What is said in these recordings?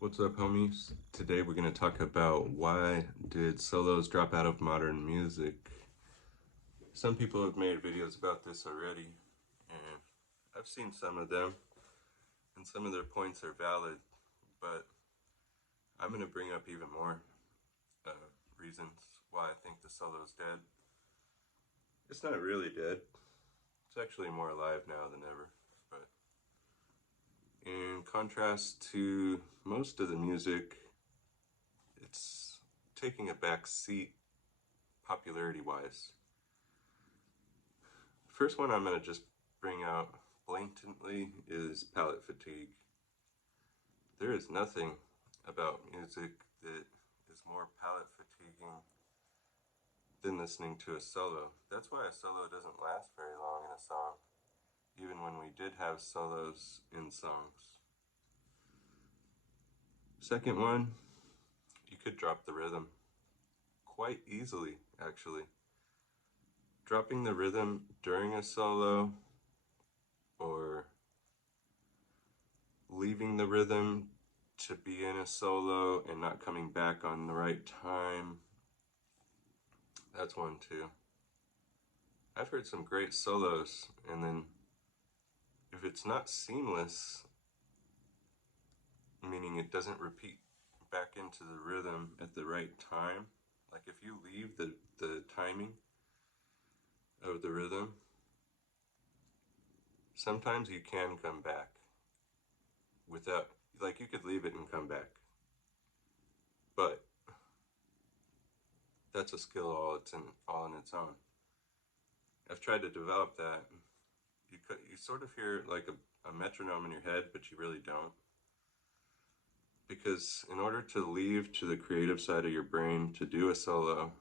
What's up, homies? Today we're going to talk about why did solos drop out of modern music. Some people have made videos about this already, and I've seen some of them, and some of their points are valid, but I'm going to bring up even more uh, reasons why I think the solo's dead. It's not really dead. It's actually more alive now than ever, but in contrast to most of the music, it's taking a back seat popularity-wise. First one I'm going to just bring out blatantly is palette fatigue. There is nothing about music that is more palette fatiguing than listening to a solo. That's why a solo doesn't last very long in a song, even when we did have solos in songs. Second one, you could drop the rhythm quite easily, actually. Dropping the rhythm during a solo or leaving the rhythm to be in a solo and not coming back on the right time. That's one too. I've heard some great solos, and then if it's not seamless, meaning it doesn't repeat back into the rhythm at the right time, like if you leave the timing of the rhythm, sometimes you can come back without, like you could leave it and come back, but that's a skill all in its own. I've tried to develop that. You sort of hear like a metronome in your head, but you really don't. Because in order to leave to the creative side of your brain to do a solo,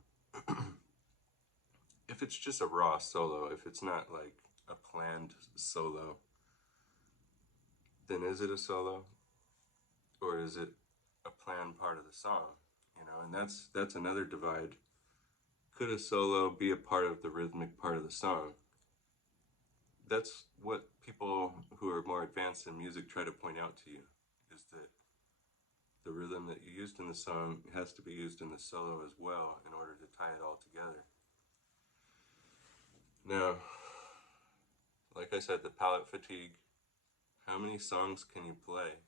if it's just a raw solo, if it's not like a planned solo, then is it a solo? Or is it a planned part of the song? You know, and that's another divide. Could a solo be a part of the rhythmic part of the song? That's what people who are more advanced in music try to point out to you, is that the rhythm that you used in the song has to be used in the solo as well in order to tie it all together. Now, like I said, the palette fatigue, how many songs can you play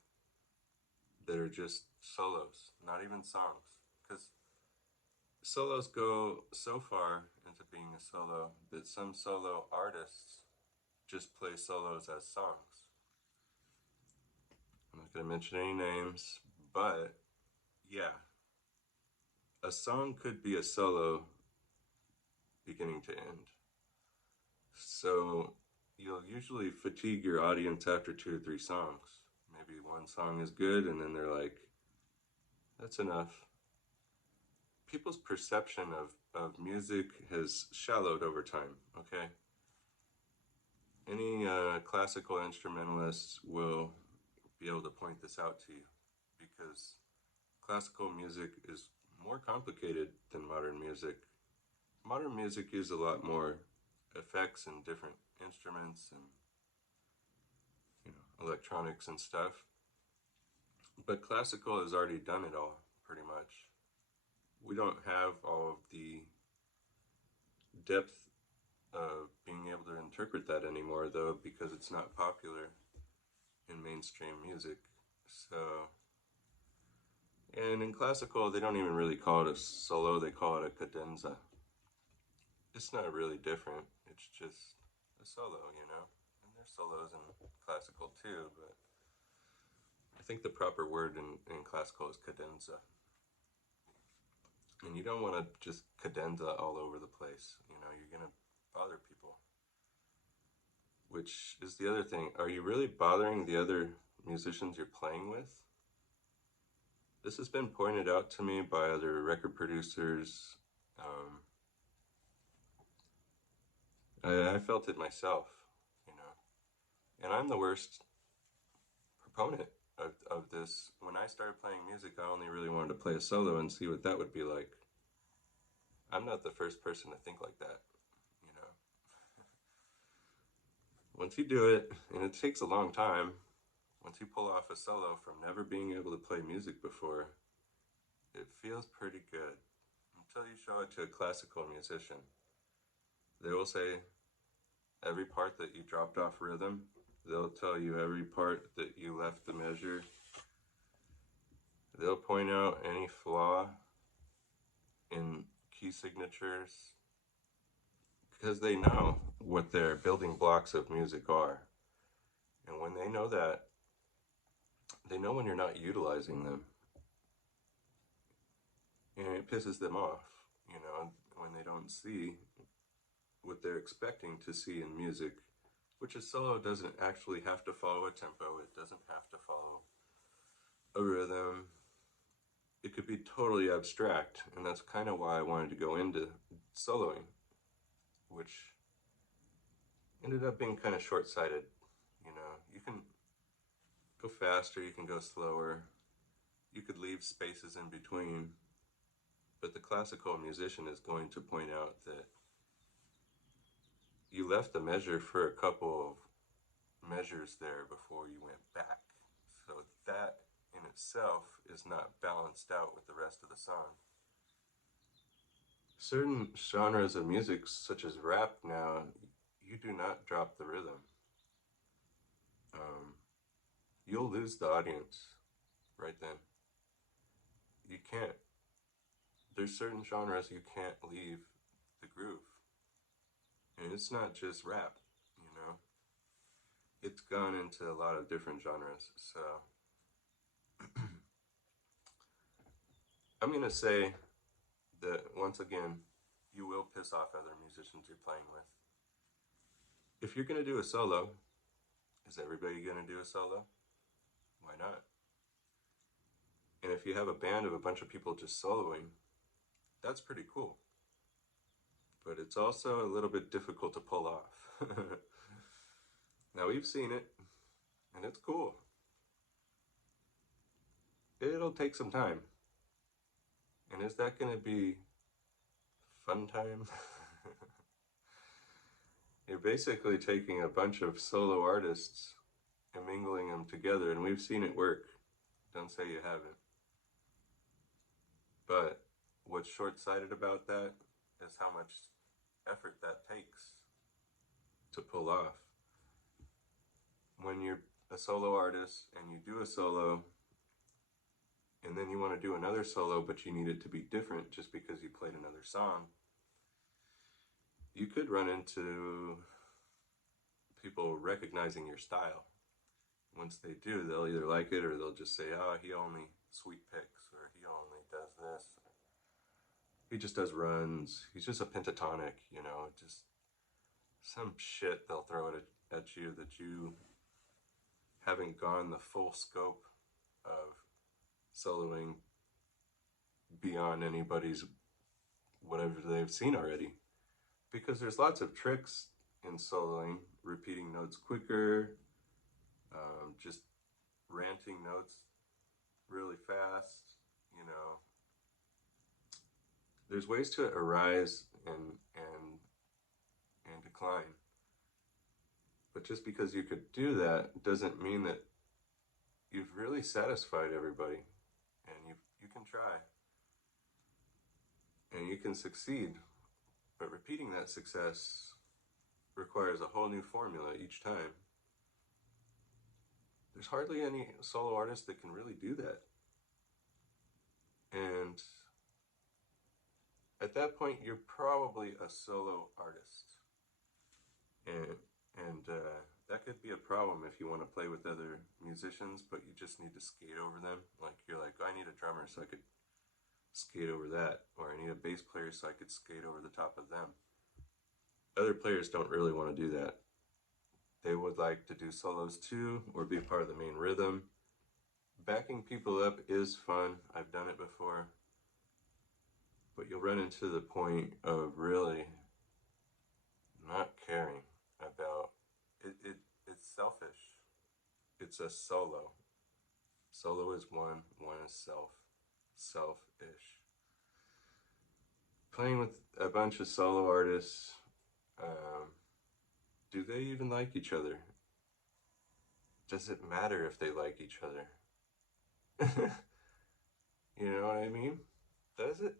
that are just solos, not even songs? Because solos go so far into being a solo that some solo artists just play solos as songs. I'm not going to mention any names, but yeah, a song could be a solo beginning to end. So you'll usually fatigue your audience after 2 or 3 songs. Maybe one song is good and then they're like, that's enough. People's perception of music has shallowed over time, okay? Any classical instrumentalists will be able to point this out to you because classical music is more complicated than modern music. Modern music uses a lot more effects and different instruments and electronics and stuff. But classical has already done it all, pretty much. We don't have all of the depth of being able to interpret that anymore, though, because it's not popular in mainstream music. So, and in classical, they don't even really call it a solo, they call it a cadenza. It's not really different, it's just a solo, you know? And there's solos in classical too, but I think the proper word in classical is cadenza. And you don't want to just cadenza all over the place. You know, you're going to bother people. Which is the other thing. Are you really bothering the other musicians you're playing with? This has been pointed out to me by other record producers. I felt it myself, you know. And I'm the worst proponent of this. When I started playing music, I only really wanted to play a solo and see what that would be like. I'm not the first person to think like that, you know. Once you do it, and it takes a long time, once you pull off a solo from never being able to play music before, it feels pretty good until you show it to a classical musician. They will say every part that you dropped off rhythm. They'll tell you every part that you left the measure. They'll point out any flaw in key signatures because they know what their building blocks of music are. And when they know that, they know when you're not utilizing them. And it pisses them off, you know, when they don't see what they're expecting to see in music, which a solo doesn't actually have to follow a tempo. It doesn't have to follow a rhythm. It could be totally abstract, and that's kind of why I wanted to go into soloing, which ended up being kind of short-sighted. You know, you can go faster, you can go slower, you could leave spaces in between, but the classical musician is going to point out that you left the measure for a couple of measures there before you went back. So that in itself is not balanced out with the rest of the song. Certain genres of music, such as rap now, you do not drop the rhythm. You'll lose the audience right then. You can't. There's certain genres you can't leave the groove. And it's not just rap, you know. It's gone into a lot of different genres. So I'm going to say that once again, you will piss off other musicians you're playing with. If you're going to do a solo, is everybody going to do a solo? Why not? And if you have a band of a bunch of people just soloing, that's pretty cool. But it's also a little bit difficult to pull off. Now we've seen it, and it's cool. It'll take some time. And is that going to be fun time? You're basically taking a bunch of solo artists and mingling them together, and we've seen it work. Don't say you haven't. But what's short-sighted about that is how much effort that takes to pull off. When you're a solo artist and you do a solo, and then you want to do another solo, but you need it to be different just because you played another song, you could run into people recognizing your style. Once they do, they'll either like it or they'll just say, oh, he only sweet picks, or he only does this. He just does runs. He's just a pentatonic, you know, just some shit they'll throw it at you that you haven't gone the full scope of soloing beyond anybody's whatever they've seen already. Because there's lots of tricks in soloing, repeating notes quicker, just ranting notes really fast, you know. There's ways to arise and decline. But just because you could do that doesn't mean that you've really satisfied everybody. And you can try. And you can succeed. But repeating that success requires a whole new formula each time. There's hardly any solo artist that can really do that. And at that point, you're probably a solo artist. And that could be a problem if you want to play with other musicians, but you just need to skate over them. Like, you're like, I need a drummer so I could skate over that, or I need a bass player so I could skate over the top of them. Other players don't really want to do that. They would like to do solos too, or be part of the main rhythm. Backing people up is fun. I've done it before. But you'll run into the point of really not caring about it. It's selfish. It's a solo. Solo is one is self. Selfish. Playing with a bunch of solo artists, do they even like each other? does it matter if they like each other? You know what I mean? Does it?